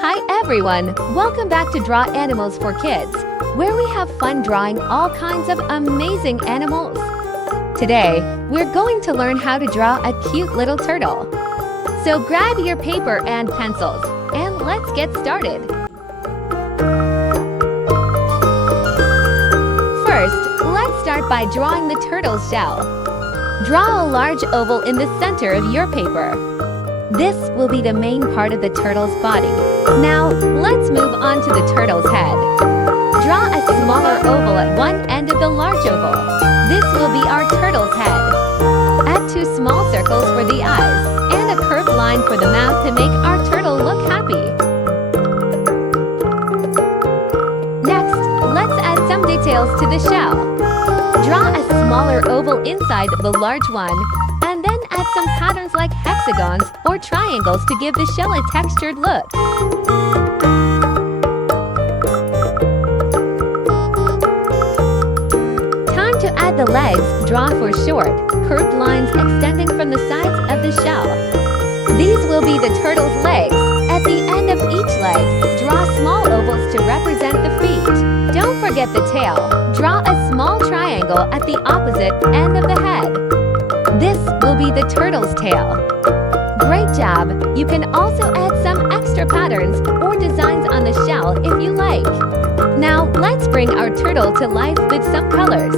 Hi everyone! Welcome back to Draw Animals for Kids, where we have fun drawing all kinds of amazing animals. Today, we're going to learn how to draw a cute little turtle. So grab your paper and pencils, and let's get started. First, let's start by drawing the turtle's shell. Draw a large oval in the center of your paper. This will be the main part of the turtle's body. Now, let's move on to the turtle's head. Draw a smaller oval at one end of the large oval. This will be our turtle's head. Add 2 small circles for the eyes and a curved line for the mouth to make our turtle look happy. Next, let's add some details to the shell. Draw a smaller oval inside the large one, and then add some patterns like hexagons or triangles to give the shell a textured look. Time to add the legs. Draw for short, curved lines extending from the sides of the shell. These will be the turtle's legs. At the end of each leg, draw small ovals to represent the feet. Don't forget the tail. Draw a small triangle at the opposite end of the head. This will be the turtle's tail. Great job! You can also add some extra patterns or designs on the shell if you like. Now, let's bring our turtle to life with some colors.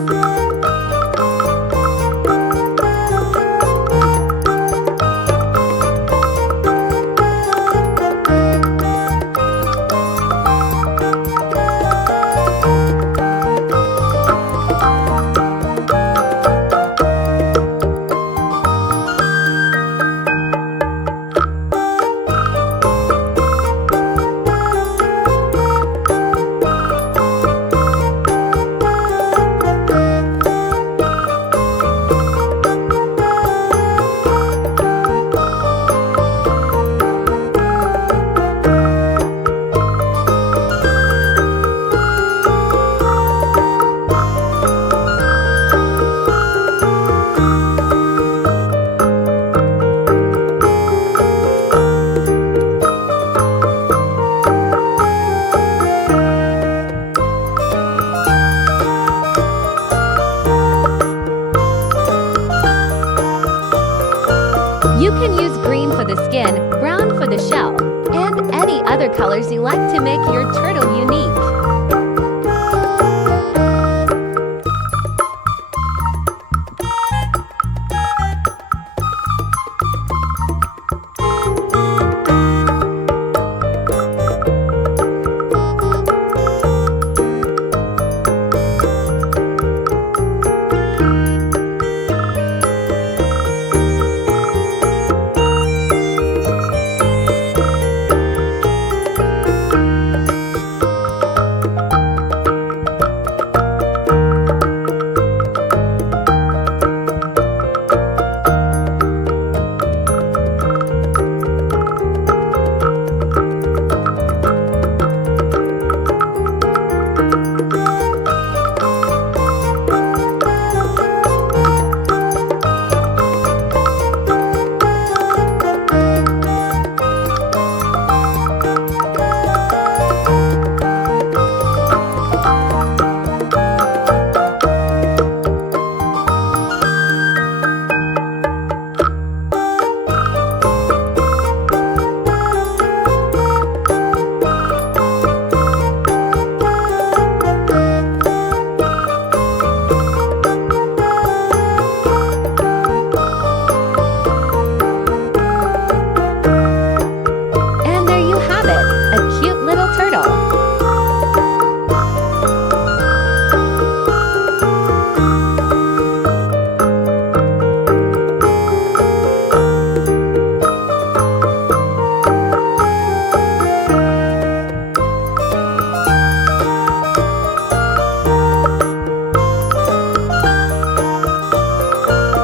You can use green for the skin, brown for the shell, and any other colors you like to make your turtle unique.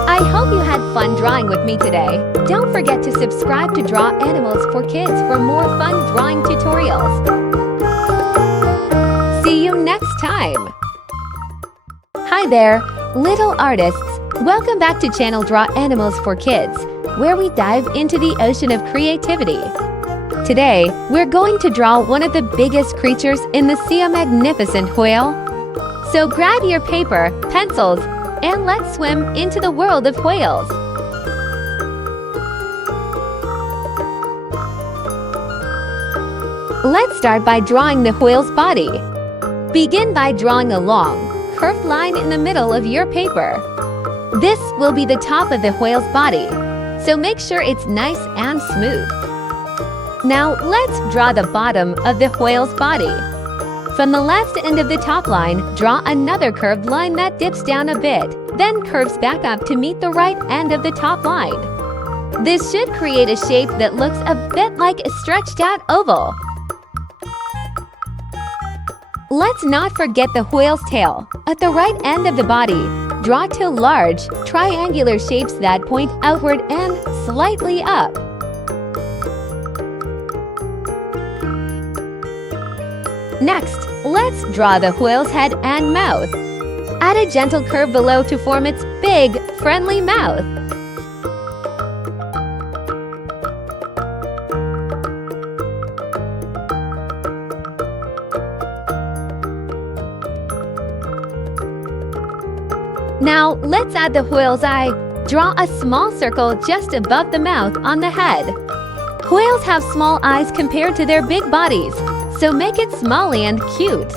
I hope you had fun drawing with me today. Don't forget to subscribe to Draw Animals for Kids for more fun drawing tutorials. See you next time! Hi there, little artists! Welcome back to channel Draw Animals for Kids, where we dive into the ocean of creativity. Today, we're going to draw one of the biggest creatures in the sea, a magnificent whale. So grab your paper, pencils, and let's swim into the world of whales. Let's start by drawing the whale's body. Begin by drawing a long, curved line in the middle of your paper. This will be the top of the whale's body, so make sure it's nice and smooth. Now let's draw the bottom of the whale's body. From the left end of the top line, draw another curved line that dips down a bit, then curves back up to meet the right end of the top line. This should create a shape that looks a bit like a stretched out oval. Let's not forget the whale's tail. At the right end of the body, draw two large, triangular shapes that point outward and slightly up. Next, let's draw the whale's head and mouth. Add a gentle curve below to form its big, friendly mouth. Now, let's add the whale's eye. Draw a small circle just above the mouth on the head. Whales have small eyes compared to their big bodies, so make it small and cute.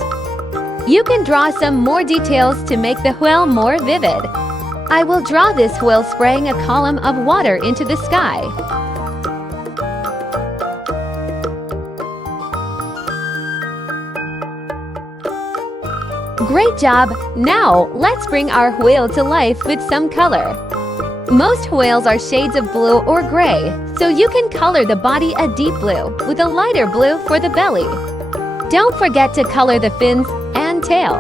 You can draw some more details to make the whale more vivid. I will draw this whale spraying a column of water into the sky. Great job! Now, let's bring our whale to life with some color. Most whales are shades of blue or gray, so you can color the body a deep blue with a lighter blue for the belly. Don't forget to color the fins and tail.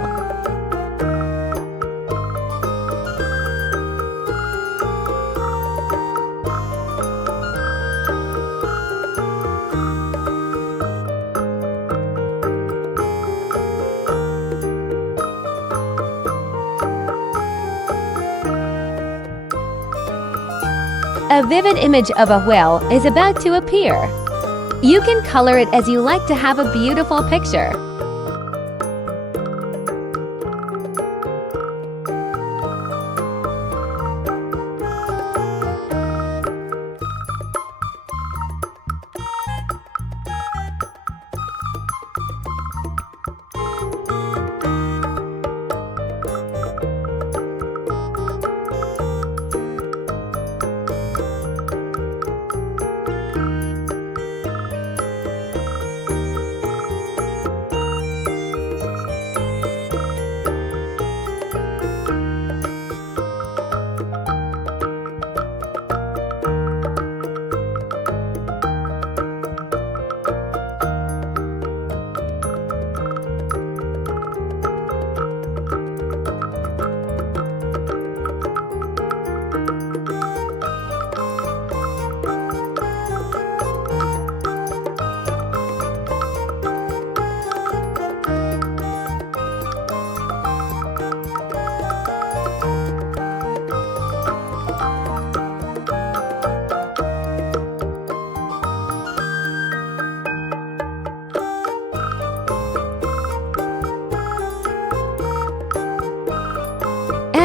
A vivid image of a whale is about to appear. You can color it as you like to have a beautiful picture.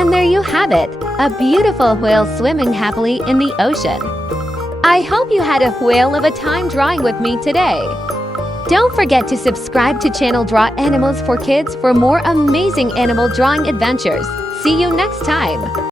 And there you have it, a beautiful whale swimming happily in the ocean. I hope you had a whale of a time drawing with me today. Don't forget to subscribe to channel Draw Animals for Kids for more amazing animal drawing adventures. See you next time.